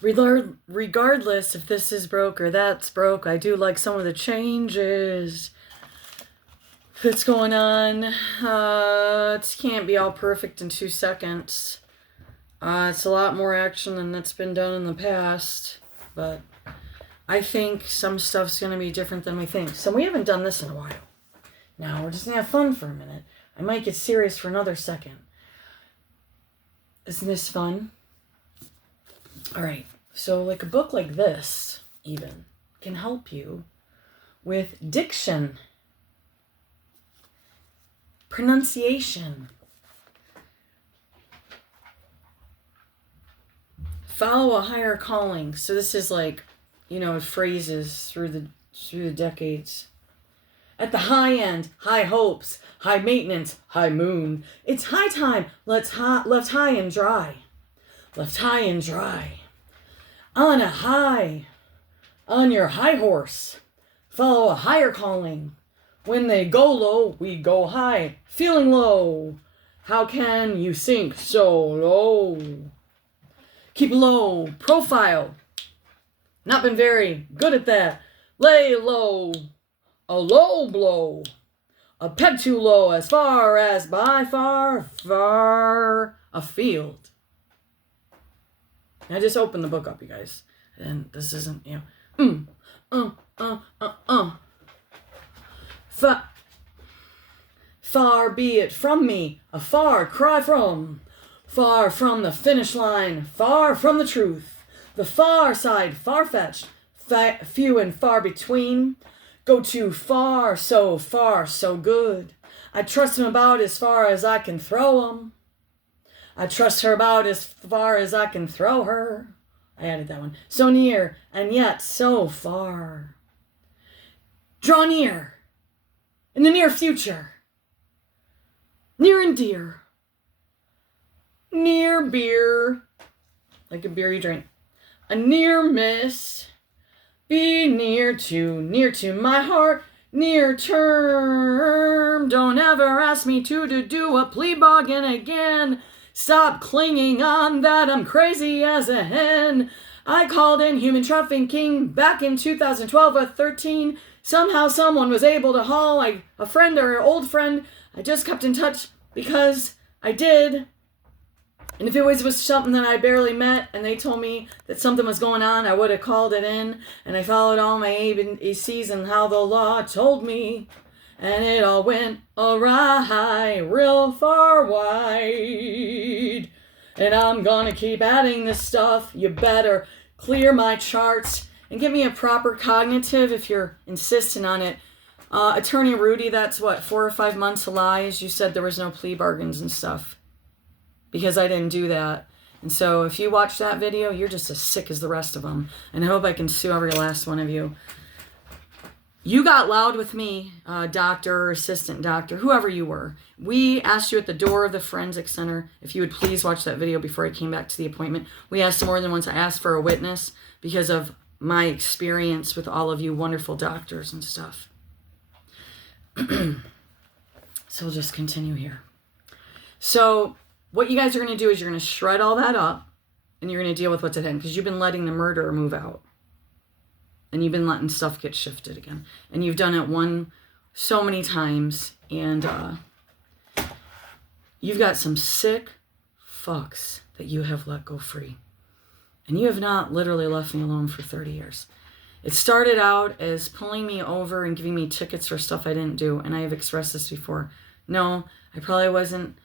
regardless if this is broke or that's broke, I do like some of the changes that's going on. It can't be all perfect in 2 seconds. It's a lot more action than that's been done in the past, but I think some stuff's going to be different than we think. So we haven't done this in a while. Now we're just going to have fun for a minute. I might get serious for another second. Isn't this fun? All right. So like a book like this, even, can help you with diction, pronunciation, follow a higher calling. So this is like, phrases through the decades. At the high end, high hopes, high maintenance, high moon. It's high time. Left high and dry. Left high and dry. On your high horse. Follow a higher calling. When they go low, we go high. Feeling low. How can you sink so low? Keep low. Profile. Not been very good at that. Lay low. A low blow. A peg too low as far as by far afield. I just opened the book up, you guys. And this isn't, Far be it from me, a far cry from. Far from the finish line, far from the truth. The far side, far-fetched, few and far between. Go too far, so good. I trust him about as far as I can throw him. I trust her about as far as I can throw her. I added that one. So near, and yet so far. Draw near. In the near future. Near and dear. Near beer. Like a beer you drink. A near miss. Be near to my heart, near term. Don't ever ask me to do a plea bargain again. Stop clinging on that I'm crazy as a hen. I called in human trafficking back in 2012 or 13. Somehow someone was able to haul a friend or an old friend. I just kept in touch because I did. And if it was something that I barely met and they told me that something was going on, I would have called it in. And I followed all my ABCs and how the law told me. And it all went awry, real far wide. And I'm gonna keep adding this stuff. You better clear my charts and give me a proper cognitive if you're insisting on it. Attorney Rudy, that's 4 or 5 months of lies. You said there was no plea bargains and stuff. Because I didn't do that. And so if you watch that video, you're just as sick as the rest of them. And I hope I can sue every last one of you. You got loud with me, doctor or assistant doctor, whoever you were. We asked you at the door of the forensic center if you would please watch that video before I came back to the appointment. We asked more than once. I asked for a witness because of my experience with all of you wonderful doctors and stuff. So we'll just continue here. So what you guys are going to do is you're going to shred all that up and you're going to deal with what's at hand because you've been letting the murderer move out and you've been letting stuff get shifted again. And you've done it so many times and you've got some sick fucks that you have let go free. And you have not literally left me alone for 30 years. It started out as pulling me over and giving me tickets for stuff I didn't do. And I have expressed this before. No, I probably wasn't.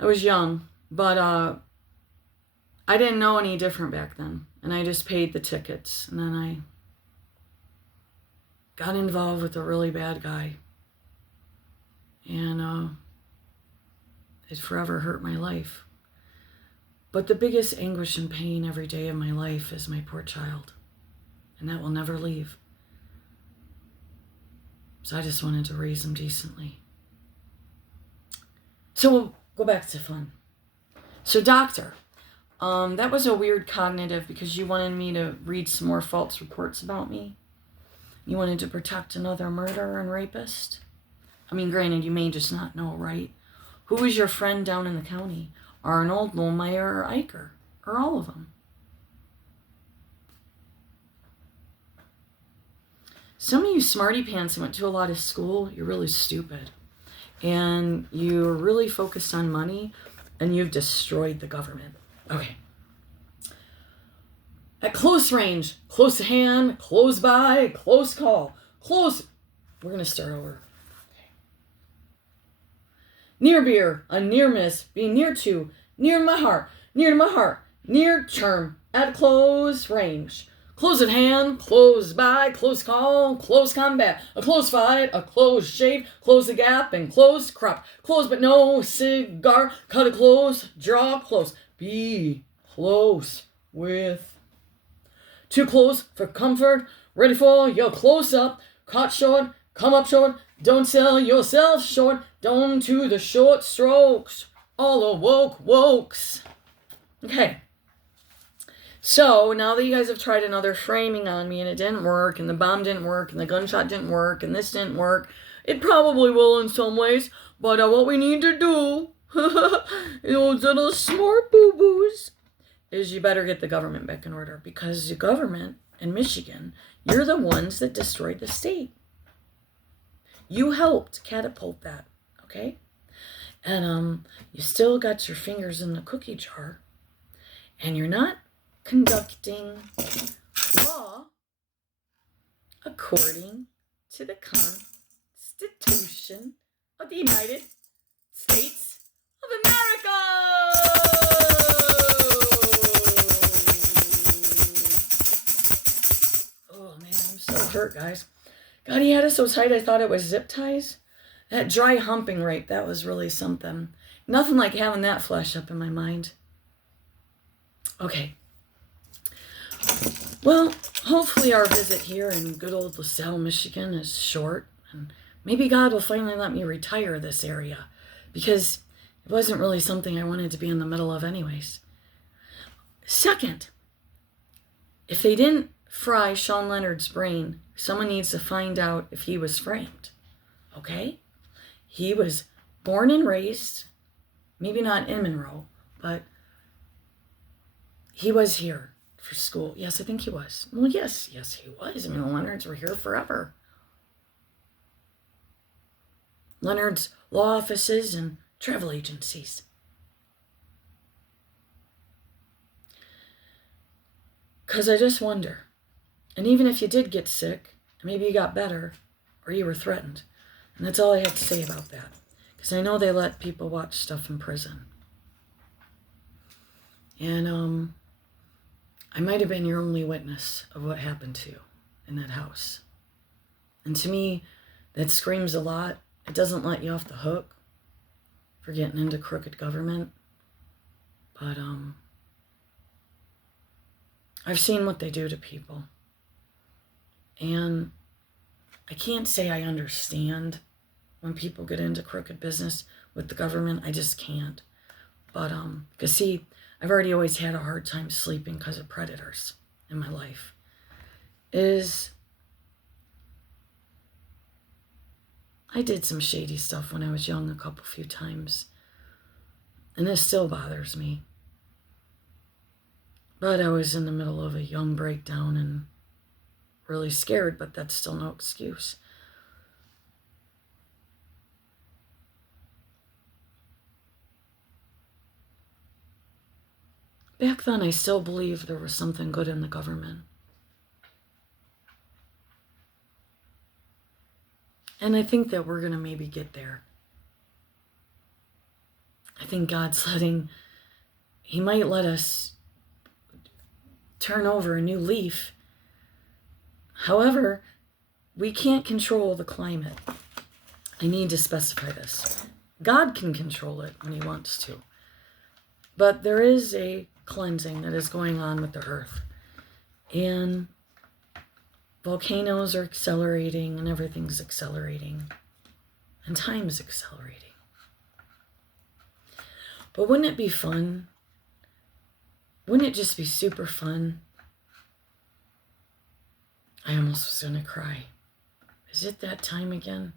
I was young, but I didn't know any different back then. And I just paid the tickets. And then I got involved with a really bad guy. And it forever hurt my life. But the biggest anguish and pain every day of my life is my poor child. And that will never leave. So I just wanted to raise him decently. So we'll go back to fun. So doctor, that was a weird cognitive because you wanted me to read some more false reports about me. You wanted to protect another murderer and rapist. I mean, granted, you may just not know, right? Who was your friend down in the county? Arnold, Lohmeyer, or Eicher? Or all of them? some of you smarty pants who went to a lot of school, you're really stupid. And you're really focused on money, and you've destroyed the government. Okay. At close range, close to hand, close by, close call, close. We're going to start over. Near beer, a near miss, be near to my heart, near term, at close range. Close at hand, close by, close call, close combat, a close fight, a close shave, close the gap, and close crop. Close but no cigar, cut it close, draw close, be close with. Too close for comfort, ready for your close up, caught short, come up short, don't sell yourself short, don't to the short strokes, all awoke wokes. Okay. So, now that you guys have tried another framing on me and it didn't work, and the bomb didn't work, and the gunshot didn't work, and this didn't work, it probably will in some ways, but what we need to do, those little smart boo-boos, is you better get the government back in order, because the government in Michigan, you're the ones that destroyed the state. You helped catapult that, okay? And you still got your fingers in the cookie jar, and you're not conducting law according to the Constitution of the United States of America. Oh man, I'm so hurt, guys. God, he had us so tight I thought it was zip ties. That dry humping rape, that was really something. Nothing like having that flash up in my mind. Okay. Well, hopefully our visit here in good old LaSalle, Michigan is short, and maybe God will finally let me retire this area, because it wasn't really something I wanted to be in the middle of anyways. Second, if they didn't fry Sean Leonard's brain, someone needs to find out if he was framed, okay? He was born and raised, maybe not in Monroe, but he was here for school. Yes, I think he was. Well, yes, he was. I mean, the Leonards were here forever. Leonard's law offices and travel agencies. Because I just wonder, and even if you did get sick, maybe you got better, or you were threatened. And that's all I have to say about that. Because I know they let people watch stuff in prison. And I might have been your only witness of what happened to you in that house. And to me, that screams a lot. It doesn't let you off the hook for getting into crooked government. But I've seen what they do to people. And I can't say I understand when people get into crooked business with the government. I just can't. But, because see, I've already always had a hard time sleeping because of predators in my life. I did some shady stuff when I was young a few times. And this still bothers me. But I was in the middle of a young breakdown and really scared, but that's still no excuse. Back then, I still believed there was something good in the government. And I think that we're going to maybe get there. I think God's He might let us turn over a new leaf. However, we can't control the climate. I need to specify this. God can control it when he wants to. But there is a cleansing that is going on with the earth. And volcanoes are accelerating and everything's accelerating. And time is accelerating. But wouldn't it be fun? Wouldn't it just be super fun? I almost was going to cry. Is it that time again?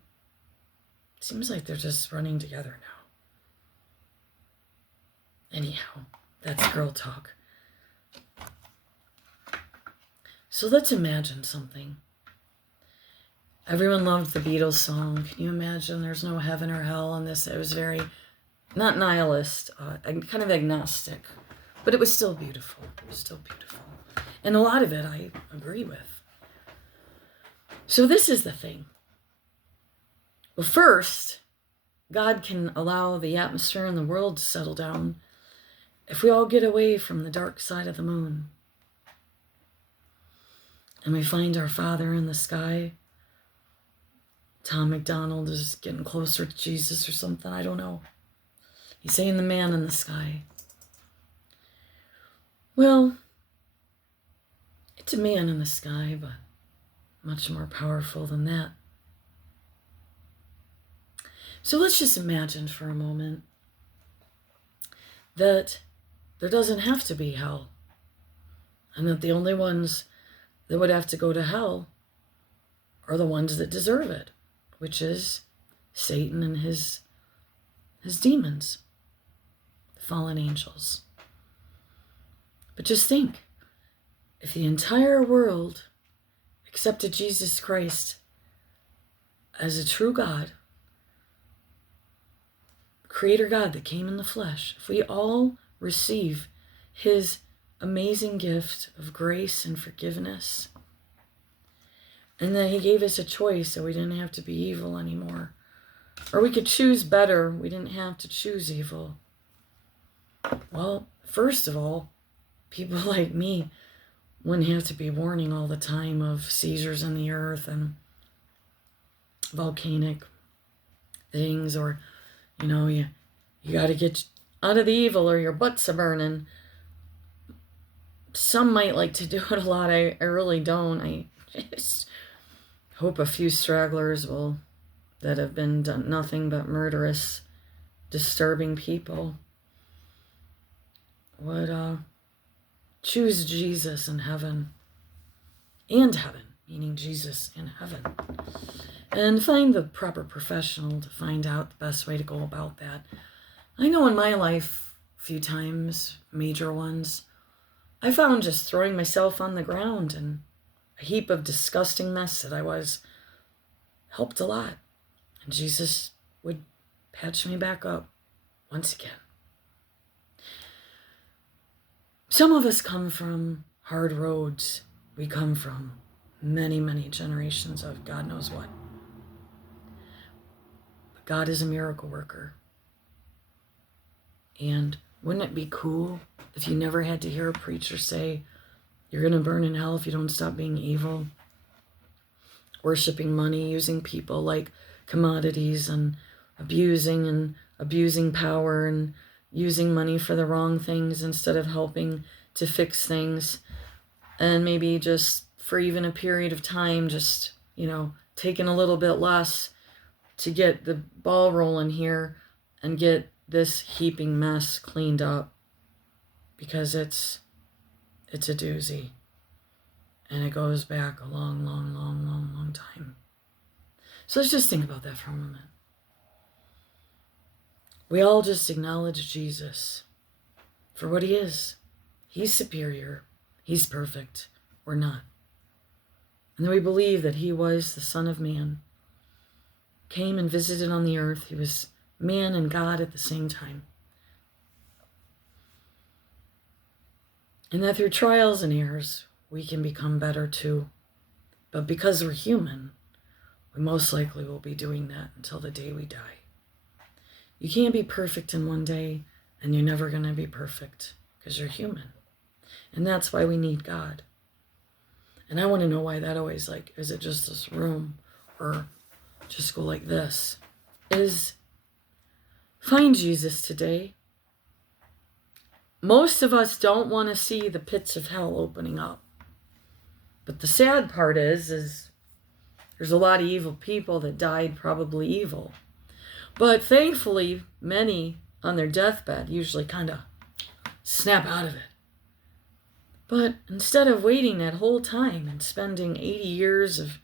It seems like they're just running together now. Anyhow, that's girl talk. So let's imagine something. Everyone loved the Beatles song. Can you imagine? There's no heaven or hell on this. It was very, not nihilist, kind of agnostic. But it was still beautiful. It was still beautiful. And a lot of it I agree with. So this is the thing. Well, first, God can allow the atmosphere in the world to settle down if we all get away from the dark side of the moon. And we find our Father in the sky. Tom McDonald is getting closer to Jesus or something. I don't know. He's saying the man in the sky. Well, it's a man in the sky, but much more powerful than that. So let's just imagine for a moment that there doesn't have to be hell, and that the only ones that would have to go to hell are the ones that deserve it, which is Satan and his demons, the fallen angels. But just think, if the entire world accepted Jesus Christ as a true God, Creator God that came in the flesh, if we all receive his amazing gift of grace and forgiveness, and that he gave us a choice so we didn't have to be evil anymore, or we could choose better, we didn't have to choose evil. Well, first of all, people like me wouldn't have to be warning all the time of seizures in the earth and volcanic things, or you got to get out of the evil or your butt's a burning. Some might like to do it a lot. I really don't. I just hope a few stragglers that have been done nothing but murderous, disturbing people would choose Jesus in heaven, meaning Jesus in heaven, and find the proper professional to find out the best way to go about that. I know in my life, a few times, major ones, I found just throwing myself on the ground and a heap of disgusting mess that I was helped a lot. And Jesus would patch me back up once again. Some of us come from hard roads. We come from many, many generations of God knows what. But God is a miracle worker. And wouldn't it be cool if you never had to hear a preacher say, you're going to burn in hell if you don't stop being evil? Worshipping money, using people like commodities, and abusing power, and using money for the wrong things instead of helping to fix things. And maybe just for even a period of time, just, taking a little bit less to get the ball rolling here and get this heaping mess cleaned up, because it's a doozy, and it goes back a long, long, long, long, long time. So let's just think about that for a moment. We all just acknowledge Jesus for what he is. He's superior. He's perfect. We're not. And then we believe that he was the Son of Man, came and visited on the earth. He was man and God at the same time. And that through trials and errors, we can become better too. But because we're human, we most likely will be doing that until the day we die. You can't be perfect in one day, and you're never going to be perfect because you're human. And that's why we need God. And I want to know why that always, is it just this room, or just go like this? Find Jesus today. Most of us don't want to see the pits of hell opening up. But the sad part is there's a lot of evil people that died probably evil. But thankfully, many on their deathbed usually kind of snap out of it. But instead of waiting that whole time and spending 80 years of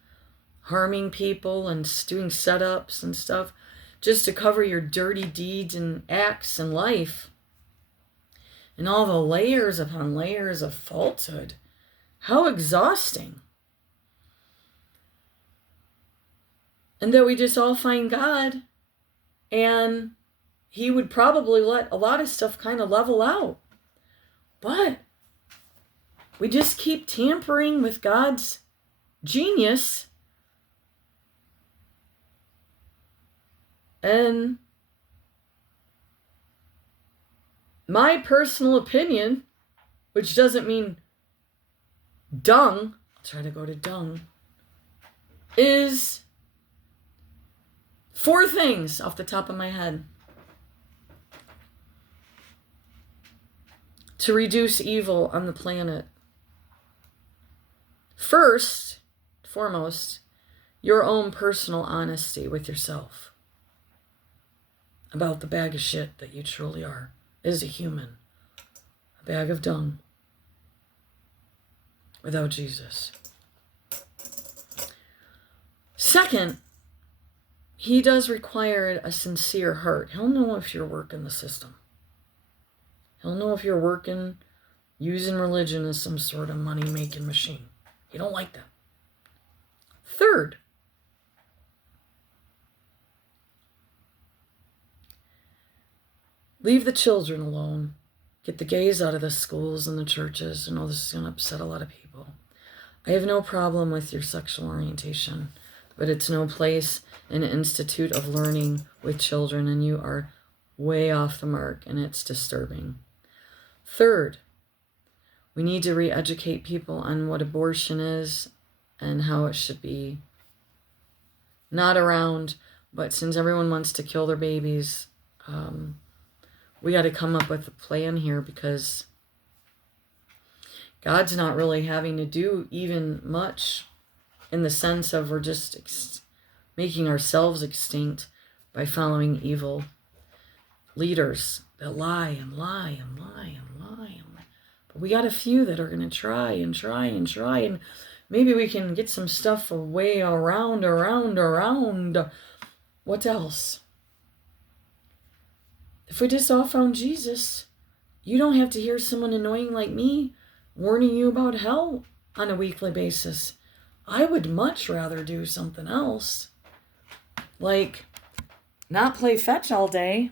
harming people and doing setups and stuff just to cover your dirty deeds and acts in life, and all the layers upon layers of falsehood, how exhausting. And that we just all find God, and he would probably let a lot of stuff kind of level out. But we just keep tampering with God's genius, and my personal opinion, which doesn't mean dung, try to go to dung, is 4 things off the top of my head to reduce evil on the planet. First, foremost, your own personal honesty with yourself about the bag of shit that you truly are as a human. A bag of dung without Jesus. Second, he does require a sincere heart. He'll know if you're working the system. He'll know if you're working, using religion as some sort of money-making machine. He don't like that. Third, leave the children alone. Get the gays out of the schools and the churches. I know this is going to upset a lot of people. I have no problem with your sexual orientation, but it's no place in an institute of learning with children, and you are way off the mark, and it's disturbing. Third, we need to re-educate people on what abortion is and how it should be not around, but since everyone wants to kill their babies, we got to come up with a plan here, because God's not really having to do even much in the sense of we're just making ourselves extinct by following evil leaders that lie and lie and lie and lie and lie. But we got a few that are going to try, and maybe we can get some stuff away around. What else? If we just all found Jesus, you don't have to hear someone annoying like me warning you about hell on a weekly basis. I would much rather do something else, like not play fetch all day